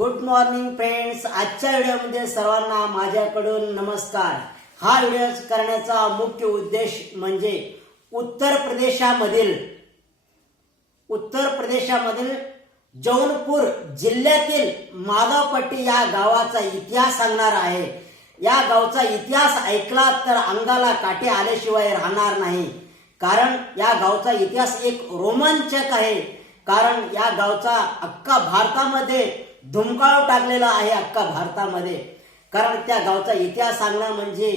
Good morning friends. आजच्या व्हिडिओमध्ये सर्वांना माझ्याकडून नमस्कार. हा व्हिडिओ करण्याचा मुख्य उद्देश म्हणजे उत्तर प्रदेशामधील जौनपूर जिल्ह्यातील माधवपट्टी या गावाचा इतिहास सांगणार आहे. या गावचा इतिहास ऐकला तर अंगाला काटे आल्याशिवाय राहणार नाही, कारण या गावचा इतिहास एक रोमांचक आहे. कारण या गावचा अख्खा भारतामध्ये धुमकाळ टाकलेला आहे, अख्खा भारतामध्ये. कारण त्या गावचा इतिहास सांगणं म्हणजे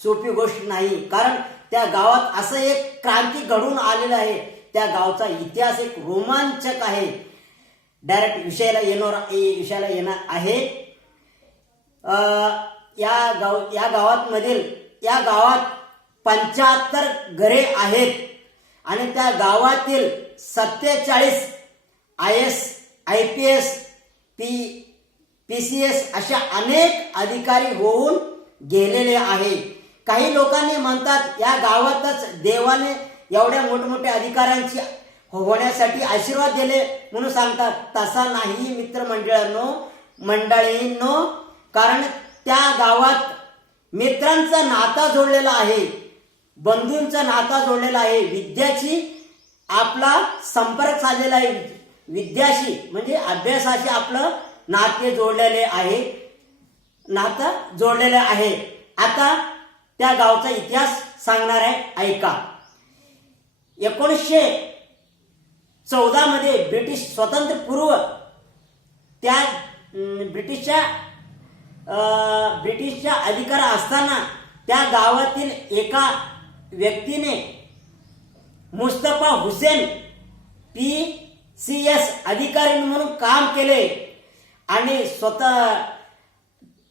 सोपी गोष्ट नाही, कारण त्या गावात असं एक क्रांती घडून आलेलं आहे. त्या गावचा इतिहास एक रोमांचक आहे. डायरेक्ट विषयाला येणार आहे. या गावात 75 घरे आहेत आणि त्या गावातील 47 IAS, IPS, PCS अशा अनेक अधिकारी होऊन गेलेले आहे. काही लोकांनी म्हणतात या गावातच देवाने एवढ्या मोठमोठ्या अधिकाऱ्यांची होण्यासाठी आशीर्वाद दिले म्हणून सांगतात. तसा नाही मंडळींनो, कारण त्या गावात मित्रांचा नाता जोडलेला आहे, बंधूंचा नाता जोडलेला आहे, विद्याची आपला संपर्क साधलेला आहे. विद्याशी म्हणजे अभ्यासाशी आपलं नाते जोडलेले आहे. आता त्या गावचा इतिहास सांगणार आहे, ऐका. 1914 मध्ये ब्रिटिश स्वातंत्र्यपूर्व त्या ब्रिटिशच्या अधिकार असताना त्या गावातील एका व्यक्तीने मुस्तफा हुसेन PCS अधिकारी म्हणून काम केले आणि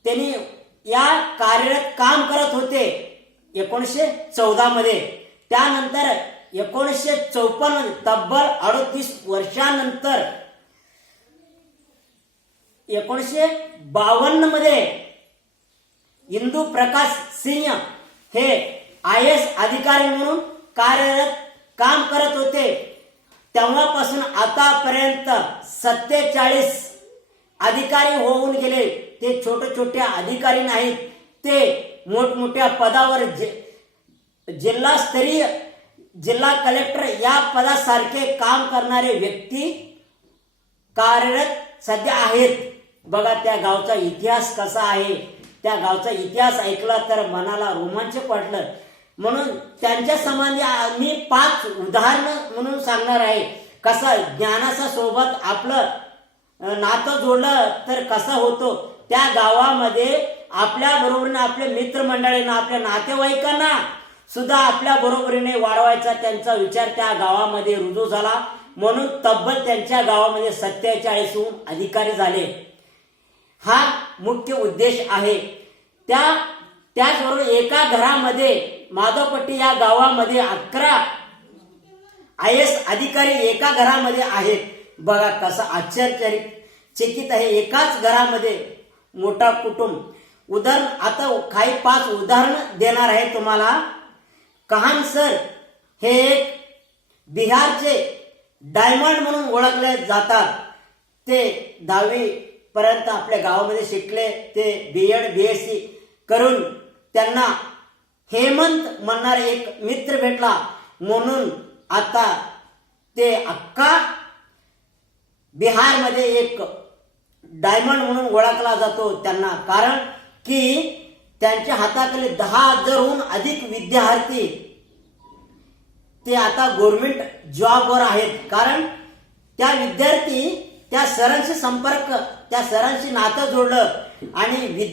त्यांनी या कार्यरत काम करत होते 1914 मध्ये. त्यानंतर 1954 तब्बल 38 वर्षानंतर 1952 मध्ये इंदू प्रकाश सिंह हे IAS अधिकारी म्हणून कार्यरत काम करत होते. तेव्हापासून आतापर्यंत 47 अधिकारी होऊन गेले. ते छोटे अधिकारी नाहीत, ते मोठमोठ्या पदावर जिल्हास्तरीय, जिल्हा कलेक्टर या पदासारखे काम करणारे व्यक्ती कार्यरत सध्या आहेत. बघा त्या गावचा इतिहास कसा आहे. त्या गावचा इतिहास ऐकला तर मनाला रोमांचक वाटलं. म्हणून त्यांच्या संबंधी मी 5 उदाहरणं म्हणून सांगणार आहे. कसं ज्ञानाच्या सोबत आपलं नातं जोडलं तर कसं होतो. त्या गावामध्ये आपल्या बरोबरीने आपल्या मित्रमंडळींना, आपल्या नातेवाईकांना सुद्धा आपल्या बरोबरीने वाढवायचा त्यांचा विचार त्या गावामध्ये रुजू झाला. म्हणून तब्बल त्यांच्या गावामध्ये 47हून अधिकारी झाले. हा मुख्य उद्देश आहे. त्याचबरोबर एका घरामध्ये माधवपट्टी या गावामध्ये 11 IAS अधिकारी एका घरामध्ये आहेत. बघा कसं आश्चर्यचकित आहे. एकाच घरामध्ये मोठा कुटुंब. आता काही 5 उदाहरण देणार आहे तुम्हाला. कहान सर हे एक बिहारचे डायमंड म्हणून ओळखले जातात. ते 10वी पर्यंत आपल्या गावामध्ये शिकले. ते BEd BSc करून त्यांना हेमंत म्हणणारा एक मित्र भेटला, म्हणून आता ते अख्खा बिहारमध्ये एक डायमंड म्हणून ओळखला जातो त्यांना. कारण की त्यांच्या हाताखाली 10,000हून अधिक विद्यार्थी ते आता गव्हर्नमेंट जॉबवर आहेत. कारण त्या विद्यार्थी त्या सरांशी त्या सरांशी नातं जोडलं आणि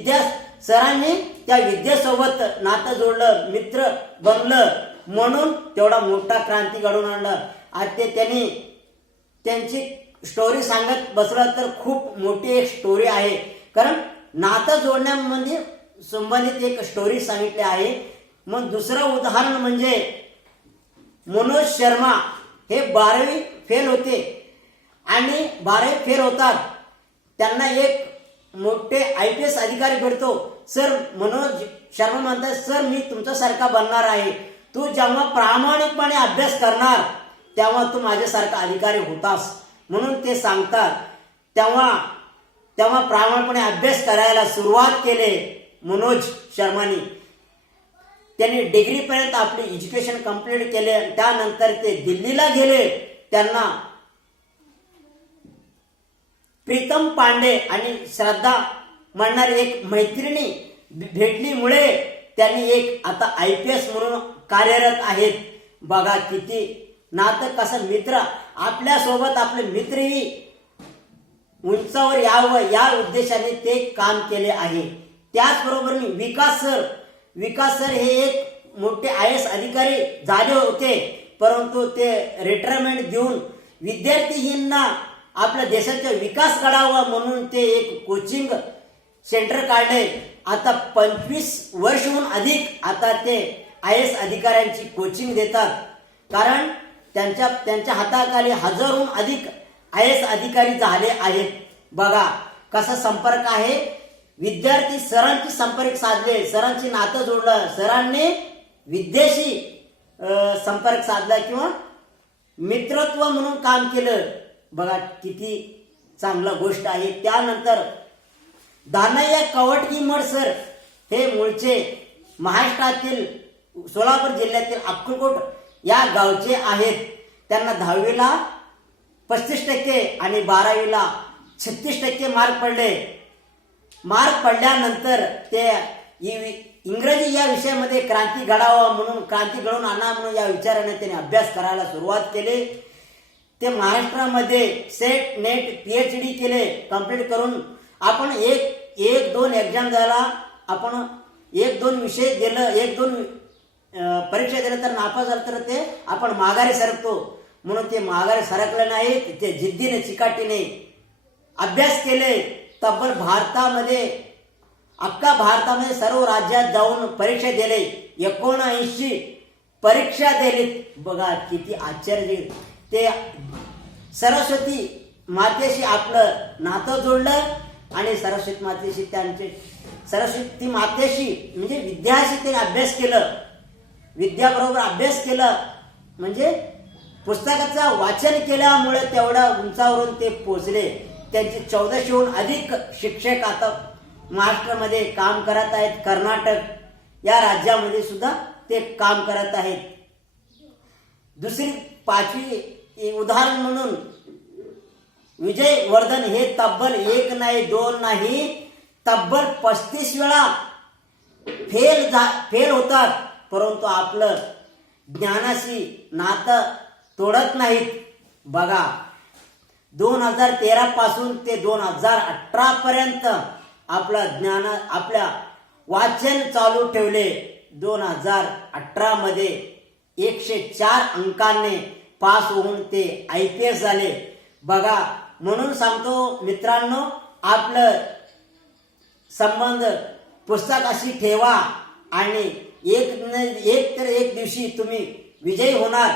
सरांनी त्या विद्यासोबत नातं जोडलं, मित्र बनलं, म्हणून तेवढा मोठा क्रांती घडवून आणलं. आता त्यांची स्टोरी सांगत बसलं तर खूप मोठी एक स्टोरी आहे. कारण नातं जोडण्यामध्ये संबंधित एक स्टोरी सांगितली आहे. मग दुसरं उदाहरण म्हणजे मनोज शर्मा हे 12वी फेल होते आणि 12वी फेल होतात. त्यांना एक मोठे IPS अधिकारी भेटतो. सर मनोज शर्मा म्हणतात, सर मी तुमच्यासारखा बनणार आहे. तू जेव्हा प्रामाणिकपणे अभ्यास करणार तेव्हा तू माझ्यासारखा अधिकारी होतास म्हणून ते सांगतात. तेव्हा तेव्हा प्रामाणिकपणे अभ्यास करायला सुरुवात केले मनोज शर्मानी. त्यांनी डिग्रीपर्यंत आपले एज्युकेशन कंप्लीट केले. त्यानंतर ते दिल्लीला गेले. त्यांना प्रीतम पांडे आणि श्रद्धा म्हणणारी एक मैत्रिणी भेटलीमुळे त्यांनी एक आता IPS म्हणून कार्यरत आहेत. बघा किती नातं कसं, मित्र आपल्या सोबत आपले मित्रही उंचावर यावं या उद्देशाने ते काम केले आहे. त्याचबरोबर विकास सर हे एक मोठे IAS अधिकारी झाले होते, परंतु ते रिटायरमेंट देऊन विद्यार्थींना आपल्या देशाचा विकास घडावा म्हणून ते एक कोचिंग सेंटर काढले. आता 25 वर्षहून अधिक आता ते IAS अधिकाऱ्यांची कोचिंग देतात. कारण त्यांच्या हाताखाली हजारोहून अधिक IAS अधिकारी झाले आहेत. बघा कसा संपर्क आहे. विद्यार्थी सरांची संपर्क साधले, सरांची नातं जोडलं, सरांनी विद्याशी संपर्क साधला किंवा मित्रत्व म्हणून काम केलं. बघा किती चांगला गोष्ट आहे. त्यानंतर दानय्या कवटगीमठ सर हे मूळचे महाराष्ट्रातील सोलापूर जिल्ह्यातील अक्कलकोट या गावचे आहेत. त्यांना 10वीला 35% आणि 12वीला 36% मार्क पडले. मार्क पडल्यानंतर ते इंग्रजी या विषयामध्ये क्रांती घडावा म्हणून, क्रांती घडवून आणा म्हणून या विचाराने त्यांनी अभ्यास करायला सुरुवात केली. ते महाराष्ट्रामध्ये सेट नेट PhD केले. कंप्लीट करून आपण एक दोन एक्झाम द्यायला, आपण 1-2 विषय दिलं, 1-2 परीक्षा दिलं तर नापास झालं तर ते आपण माघारी सरकतो. म्हणून ते माघारी सरकले नाही. ते जिद्दीने चिकाटीने अभ्यास केले. तब्बल अख्खा भारतामध्ये सर्व राज्यात जाऊन परीक्षा दिले. 79 परीक्षा दिलीत. बघा किती आश्चर्य. ते सरस्वती मातेशी आपलं नातं जोडलं आणि सरस्वती मातेशी म्हणजे विद्याशी त्यांनी अभ्यास केलं. विद्याबरोबर अभ्यास केलं म्हणजे पुस्तकाचं वाचन केल्यामुळे तेवढ्या उंचावरून ते पोचले. त्यांचे 1400हून अधिक शिक्षक आता महाराष्ट्रामध्ये काम करत आहेत. कर्नाटक या राज्यामध्ये सुद्धा ते काम करत आहेत. दुसरी 5वी उदाहरण म्हणून विजय वर्धन हे तब्बल 1 नाही 2 नाही तब्बल 35 वेळा फेल होतात, परंतु आपलं ज्ञानाशी नातं तोडत नाहीत. बघा 2013 पासून ते 2018 पर्यंत आपल्या वाचन चालू ठेवले. 2018 मध्ये 104 अंकांनी पास होऊन ते IPS झाले. बघा म्हणून सांगतो मित्रांनो, आपलं संबंध पुस्तकाशी ठेवा आणि एक दिवशी तुम्ही विजयी होणार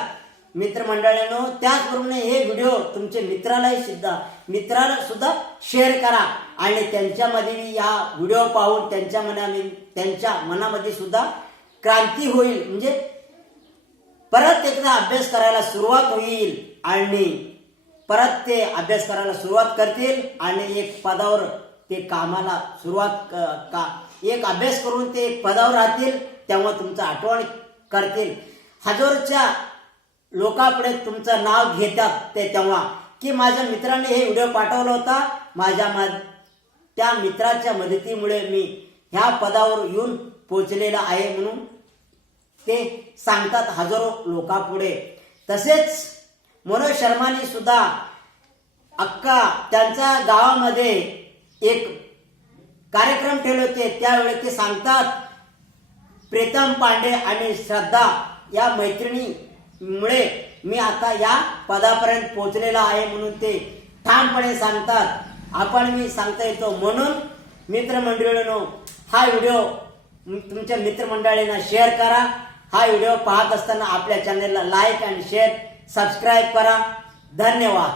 मित्रमंडळांनो. त्याचबरोबर हे व्हिडिओ तुमचे मित्राला सुद्धा शेअर करा आणि त्यांच्यामध्ये या व्हिडिओ पाहून त्यांच्या मनामध्ये सुद्धा क्रांती होईल. म्हणजे परत एकदा अभ्यास करायला सुरुवात होईल आणि परत ते अभ्यास करायला सुरुवात करतील आणि एक पदावर ते कामाला एक अभ्यास करून ते एक पदावर राहतील. तेव्हा तुमचं आठवण करतील. हजारोच्या लोकांपुढे तुमचं नाव घेतात ते तेव्हा की माझ्या मित्राने हे व्हिडिओ पाठवला होता, त्या मित्राच्या मदतीमुळे मी ह्या पदावर येऊन पोचलेला आहे म्हणून ते सांगतात हजारो लोकांपुढे. तसेच मनोज शर्माने सुद्धा अक्का त्यांच्या गावामध्ये एक कार्यक्रम ठेवले होते. त्यावेळी ते सांगतात प्रीतम पांडे आणि श्रद्धा या मैत्रिणीमुळे मी आता या पदापर्यंत पोहोचलेला आहे म्हणून ते ठामपणे सांगतात. मी सांगता येतो. म्हणून मित्रमंडळींनो, हा व्हिडिओ तुमच्या मित्रमंडळींना शेअर करा. हा व्हिडिओ पाहत असताना आपल्या चॅनलला लाईक आणि शेअर सबस्क्राईब करा. धन्यवाद.